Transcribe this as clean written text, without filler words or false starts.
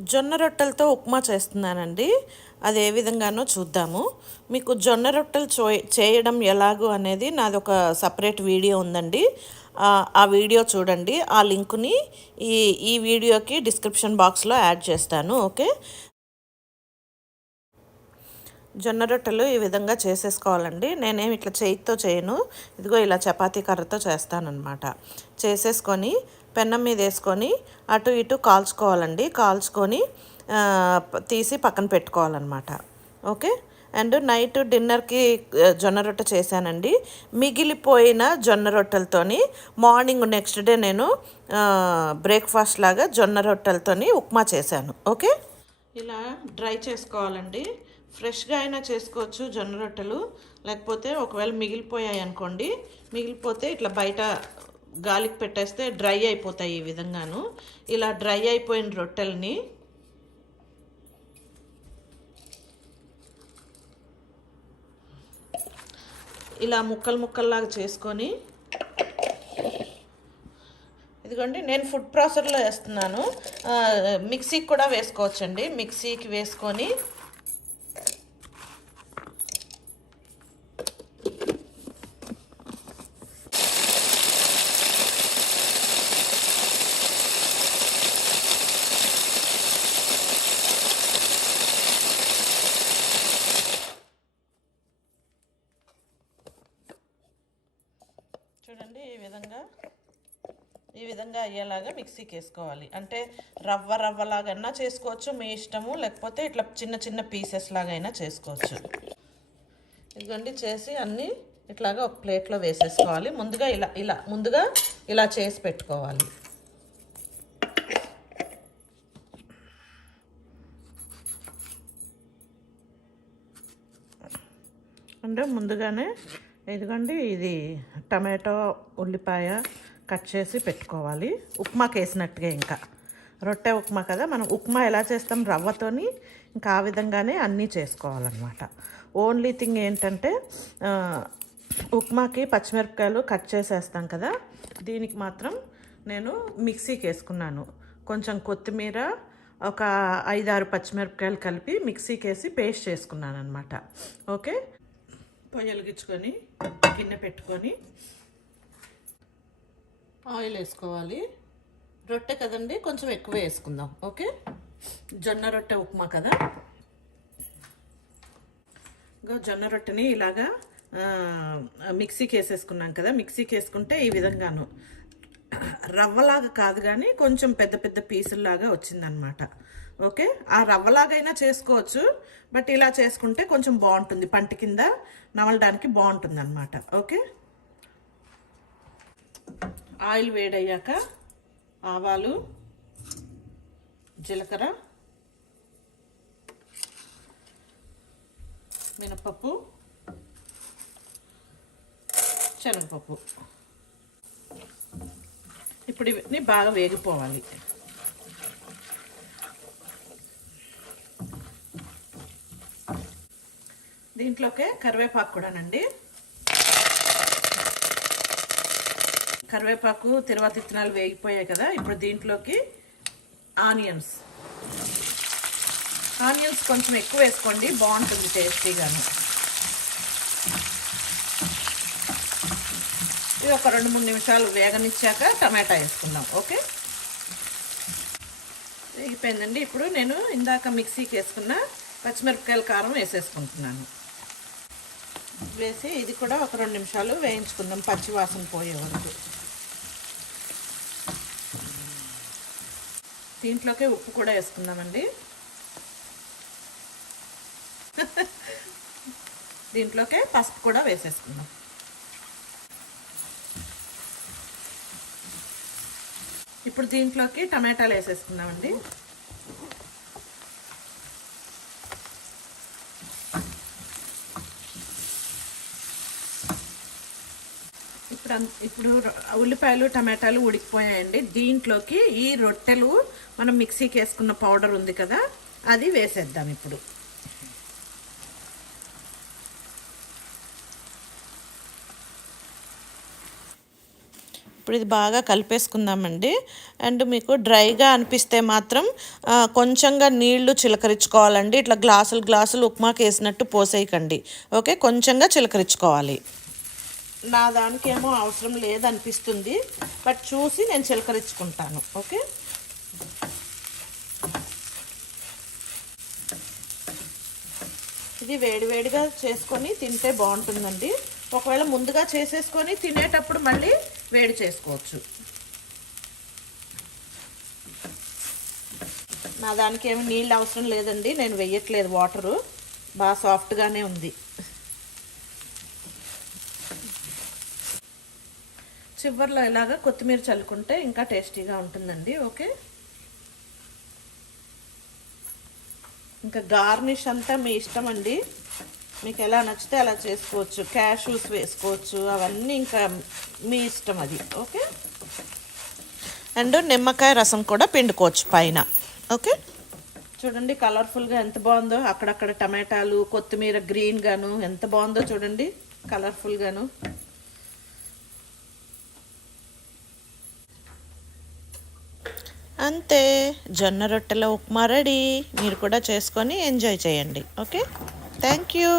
జొన్న రొట్టెలతో ఉప్మా చేస్తున్నానండి. అది ఏ విధంగానో చూద్దాము. మీకు జొన్న రొట్టెలు చేయడం ఎలాగో అనేది నాది ఒక సపరేట్ వీడియో ఉందండి. ఆ వీడియో చూడండి. ఆ లింకుని ఈ ఈ వీడియోకి డిస్క్రిప్షన్ బాక్స్లో యాడ్ చేస్తాను. ఓకే. జొన్న రొట్టెలు ఈ విధంగా చేసేసుకోవాలండి. నేనేమి ఇట్లా చేయితో చేయను. ఇదిగో ఇలా చపాతీ కర్రతో చేస్తానన్నమాట. చేసేసుకొని పెన్నం మీద వేసుకొని అటు ఇటు కాల్చుకోవాలండి. కాల్చుకొని తీసి పక్కన పెట్టుకోవాలన్నమాట. ఓకే. అండ్ నైట్ డిన్నర్కి జొన్న రొట్టె చేశానండి. మిగిలిపోయిన జొన్న రొట్టెలతోని మార్నింగ్ నెక్స్ట్ డే నేను బ్రేక్ఫాస్ట్ లాగా జొన్న రొట్టెలతోని ఉప్మా చేశాను. ఓకే. ఇలా డ్రై చేసుకోవాలండి. ఫ్రెష్గా అయినా చేసుకోవచ్చు జొన్న రొట్టెలు. లేకపోతే ఒకవేళ మిగిలిపోయాయి అనుకోండి, మిగిలిపోతే ఇట్లా బయట గాలికి పెట్టేస్తే డ్రై అయిపోతాయి. ఈ విధంగాను ఇలా డ్రై అయిపోయిన రొట్టెల్ని ఇలా ముక్కలు ముక్కల్లాగా చేసుకొని, ఇదిగోండి నేను ఫుడ్ ప్రాసెసర్లో వేస్తున్నాను. మిక్సీకి కూడా వేసుకోవచ్చండి. మిక్సీకి వేసుకొని చూడండి ఈ విధంగా అయ్యేలాగా మిక్సీకి వేసుకోవాలి. అంటే రవ్వలాగైనా చేసుకోవచ్చు, మీ ఇష్టము. లేకపోతే ఇట్లా చిన్న చిన్న పీసెస్ లాగైనా చేసుకోవచ్చు. ఇదిగోండి చేసి అన్నీ ఇట్లాగా ఒక ప్లేట్లో వేసేసుకోవాలి. ముందుగా ఇలా చేసి పెట్టుకోవాలి. అంటే ముందుగానే ఇదిగోండి ఇది టమాటో ఉల్లిపాయ కట్ చేసి పెట్టుకోవాలి. ఉప్మాకి వేసినట్టుగా. ఇంకా రొట్టె ఉప్మా కదా, మనం ఉప్మా ఎలా చేస్తాం రవ్వతోని, ఇంకా ఆ విధంగానే అన్నీ చేసుకోవాలన్నమాట. ఓన్లీ థింగ్ ఏంటంటే ఉప్మాకి పచ్చిమిరపకాయలు కట్ చేసేస్తాం కదా, దీనికి మాత్రం నేను మిక్సీకి వేసుకున్నాను. కొంచెం కొత్తిమీర, ఒక 5-6 పచ్చిమిరపకాయలు కలిపి మిక్సీకి వేసి పేస్ట్ చేసుకున్నాను అనమాట. ఓకే. పొయ్యి వెలిగించుకొని గిన్నె పెట్టుకొని ఆయిల్ వేసుకోవాలి. రొట్టె కదండి, కొంచెం ఎక్కువ వేసుకుందాం. ఓకే. జొన్న రొట్టె ఉప్మా కదా. జొన్న రొట్టెని ఇలాగా మిక్సీకి వేసేసుకున్నాం కదా. మిక్సీకి వేసుకుంటే ఈ విధంగాను రవ్వలాగా కాదు కానీ కొంచెం పెద్ద పెద్ద పీసుల్లాగా వచ్చిందనమాట. ఓకే. ఆ రవ్వలాగైనా చేసుకోవచ్చు, బట్ ఇలా చేసుకుంటే కొంచెం బాగుంటుంది. పంట కింద నమలడానికి బాగుంటుంది అనమాట. ఓకే. ఆయిల్ వేడయ్యాక ఆవాలు, జీలకర్ర, మినపప్పు, శనగపప్పు ఇప్పుడు ఇవన్నీ బాగా వేగిపోవాలి. దీంట్లోకే కరివేపాకు కూడానండి. కరివేపాకు తిరువాత ఇత్తనాలు వేగిపోయాయి కదా. ఇప్పుడు దీంట్లోకి ఆనియన్స్ కొంచెం ఎక్కువ వేసుకోండి, బాగుంటుంది టేస్టీగాను. ఇది ఒక 2-3 నిమిషాలు వేగనిచ్చాక టమాటా వేసుకుందాం. ఓకే. వేగిపోయిందండి. ఇప్పుడు నేను ఇందాక మిక్సీకి వేసుకున్న పచ్చిమిరపకాయల కారం వేసేసుకుంటున్నాను. వేసి ఇది కూడా ఒక 2 నిమిషాలు వేయించుకుందాం, పచ్చివాసన పోయే వరకు. దీంట్లోకి ఉప్పు కూడా వేసుకుందామండి. దీంట్లోకే పసుపు కూడా వేసేసుకుందాం. ఇప్పుడు దీంట్లోకి టమాటాలు వేసేసుకుందామండి. ఇప్పుడు ఉల్లిపాయలు టమాటాలు ఉడికిపోయాయండి. దీంట్లోకి ఈ రొట్టెలు మనం మిక్సీకి వేసుకున్న పౌడర్ ఉంది కదా, అది వేసేద్దాం. ఇప్పుడు ఇప్పుడు ఇది బాగా కలిపేసుకుందామండి. అండ్ మీకు డ్రైగా అనిపిస్తే మాత్రం కొంచెంగా నీళ్లు చిలకరించుకోవాలండి. ఇట్లా గ్లాసులు గ్లాసులు ఉప్మాకి వేసినట్టు పోసేయకండి. ఓకే, కొంచెంగా చిలకరించుకోవాలి. నా దానికేమో అవసరం లేదనిపిస్తుంది, బట్ చూసి నేను చిలకరించుకుంటాను. ఓకే, ఇది వేడివేడిగా చేసుకొని తింటే బాగుంటుందండి. ఒకవేళ ముందుగా చేసేసుకొని తినేటప్పుడు మళ్ళీ వేడి చేసుకోవచ్చు. నా దానికి ఏమి నీళ్ళు అవసరం లేదండి, నేను వెయ్యట్లేదు. వాటరు బాగా సాఫ్ట్గానే ఉంది. చివర్లో ఇలాగా కొత్తిమీర చల్లుకుంటే ఇంకా టేస్టీగా ఉంటుందండి. ఓకే, ఇంకా గార్నిష్ అంతా మీ ఇష్టం అండి, మీకు ఎలా నచ్చితే అలా చేసుకోవచ్చు. క్యాష్యూస్ వేసుకోవచ్చు, అవన్నీ ఇంకా మీ ఇష్టం అది. ఓకే, అండ్ నిమ్మకాయ రసం కూడా పిండుకోవచ్చు పైన. ఓకే, చూడండి కలర్ఫుల్గా ఎంత బాగుందో. అక్కడక్కడ టమాటాలు, కొత్తిమీర గ్రీన్గాను ఎంత బాగుందో చూడండి, కలర్ఫుల్గాను. అంతే, జొన్న రొట్టెల ఉప్మా రెడీ. మీరు కూడా చేసుకొని ఎంజాయ్ చేయండి. Okay, thank you.